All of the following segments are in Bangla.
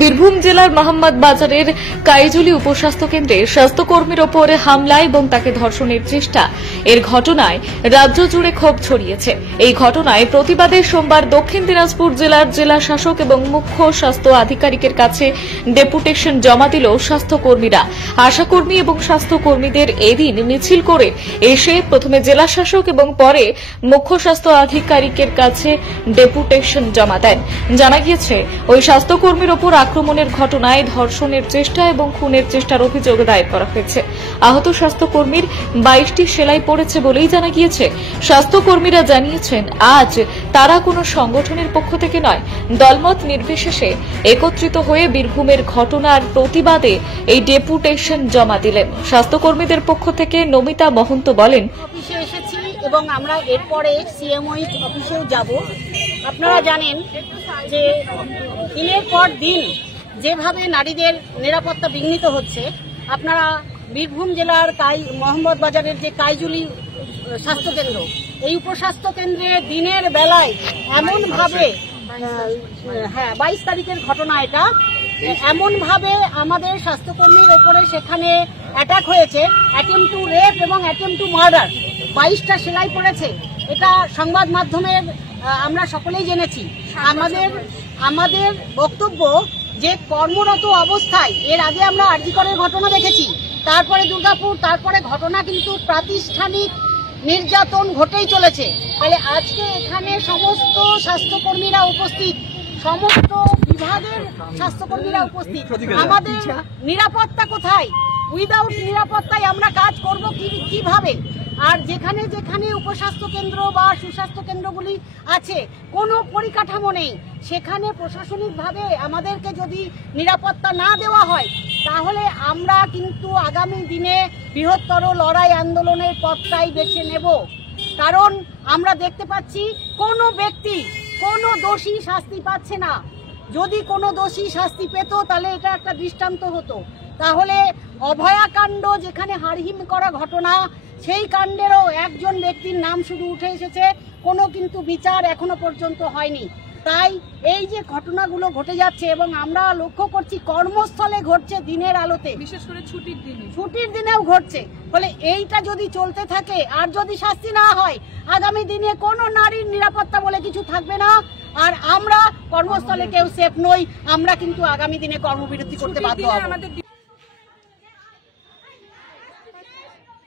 বীরভূম জেলার মোহাম্মদ বাজারের কাইজুলি উপস্বাস্থ্য কেন্দ্রে স্বাস্থ্যকর্মীর ওপর হামলা এবং তাকে ধর্ষণের চেষ্টা এর ঘটনায় রাজ্য জুড়ে ক্ষোভ ছড়িয়েছে। এই ঘটনায় প্রতিবাদে সোমবার দক্ষিণ দিনাজপুর জেলার জেলা শাসক এবং মুখ্য স্বাস্থ্য আধিকারিকের কাছে ডেপুটেশন জমা দিল স্বাস্থ্যকর্মীরা। আশাকর্মী এবং স্বাস্থ্যকর্মীদের এদিন মিছিল করে এসে প্রথমে জেলা শাসক এবং পরে মুখ্য স্বাস্থ্য আধিকারিকের কাছে ডেপুটেশন জমা দেন। জানা গিয়েছে, ওই স্বাস্থ্যকর্মীর ওপর আক্রমণের ঘটনায় ধর্ষণের চেষ্টা এবং খুনের চেষ্টার অভিযোগ দায়ের করা হয়েছে। আহত স্বাস্থ্যকর্মীর 22টি সেলাই পড়েছে বলেই জানা গিয়েছে। স্বাস্থ্যকর্মীরা জানিয়েছেন, আজ তারা কোনো সংগঠনের পক্ষ থেকে নয়, দলমত নির্বিশেষে একত্রিত হয়ে বীরভূমের ঘটনার প্রতিবাদে এই ডেপুটেশন জমা দিলেন। স্বাস্থ্যকর্মীদের পক্ষ থেকে নমিতা মহন্ত বলেন, অফিসে এসেছি এবং আমরা এরপরে সিএমওই অফিসেও যাব। আপনারা জানেন যে দিনের পর দিন যেভাবে নারীদের নিরাপত্তা বিঘ্নিত হচ্ছে, আপনারা বীরভূম জেলার মোহাম্মদ বাজারের যে কাইজুলি স্বাস্থ্যকেন্দ্র, এই উপস্বাস্থ্য কেন্দ্রে দিনের বেলায় এমনভাবে 22 তারিখের ঘটনা, এটা এমনভাবে আমাদের স্বাস্থ্যকর্মীর ওপরে সেখানে অ্যাটাক হয়েছে, অ্যাটেম্প টু রেপ এবং অ্যাটেম্প টু মার্ডার, 22টা সেলাই পড়েছে। এটা সংবাদ মাধ্যমের আমরা সকলেই জেনেছি। আমাদের বক্তব্য যে কর্মরত অবস্থায় এর আগে আমরা আরজিকরের ঘটনা দেখেছি, তারপরে দুর্গাপুর, তারপরে ঘটনা কিন্তু প্রাতিষ্ঠানিক নির্যাতন ঘটেই চলেছে। তাহলে আজকে এখানে সমস্ত স্বাস্থ্যকর্মীরা উপস্থিত, সমস্ত বিভাগের স্বাস্থ্যকর্মীরা উপস্থিত। আমাদের নিরাপত্তা কোথায়? উইদাউট নিরাপত্তায় আমরা কাজ করব কিভাবে? আর যেখানে যেখানে উপস্বাস্থ্য কেন্দ্র বা সুস্বাস্থ্য কেন্দ্রগুলি আছে, কোনো পরিকাঠামো নেই, সেখানে প্রশাসনিকভাবে আমাদেরকে যদি নিরাপত্তা না দেওয়া হয়, তাহলে আমরা কিন্তু আগামী দিনে বৃহত্তর লড়াই আন্দোলনের পথটাই বেছে নেব। কারণ আমরা দেখতে পাচ্ছি কোনো ব্যক্তি, কোনো দোষী শাস্তি পাচ্ছে না। যদি কোনো দোষী শাস্তি পেত তাহলে এটা একটা দৃষ্টান্ত হতো। তাহলে অভয়াকাণ্ড, যেখানে হাড়হিম করা ঘটনা, সেই কাণ্ডেরও একজন ব্যক্তির নাম শুধু উঠে এসেছে, কোনো কিন্তু বিচার এখনো পর্যন্ত হয়নি। তাই এই যে ঘটনাগুলো ঘটে যাচ্ছে এবং আমরা লক্ষ্য করছি কর্মস্থলে ঘটছে, দিনের আলোতে, বিশেষ করে ছুটির দিনেও ঘটছে। ফলে এইটা যদি চলতে থাকে আর যদি শাস্তি না হয়, আগামী দিনে কোনো নারীর নিরাপত্তা বলে কিছু থাকবে না। আর আমরা কর্মস্থলে কেউ সেফ নই, আমরা কিন্তু আগামী দিনে কর্মবিরতি করতে বাধ্য হব।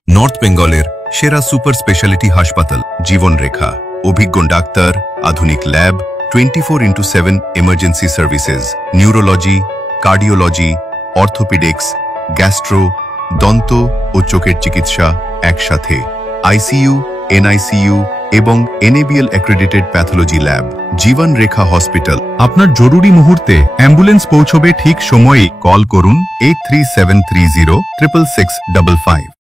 নর্থ বেঙ্গলের সেরা সুপার স্পেশালিটি হাসপাতাল জীবন রেখা, অভিজ্ঞ ডাক্তার, আধুনিক lab, 24/7 emergency services, neurology, cardiology, orthopaedics, gastro, দন্ত ও চোখের চিকিৎসা একসাথে, আইসিইউ, এনআইসিইউ এবং এনএবিএল অ্যাক্রেডিটেড প্যাথোলজি ল্যাব। জীবন রেখা হসপিটাল। আপনার জরুরি মুহূর্তে অ্যাম্বুলেন্স পৌঁছবে ঠিক সময়েই। কল করুন 83730 66655।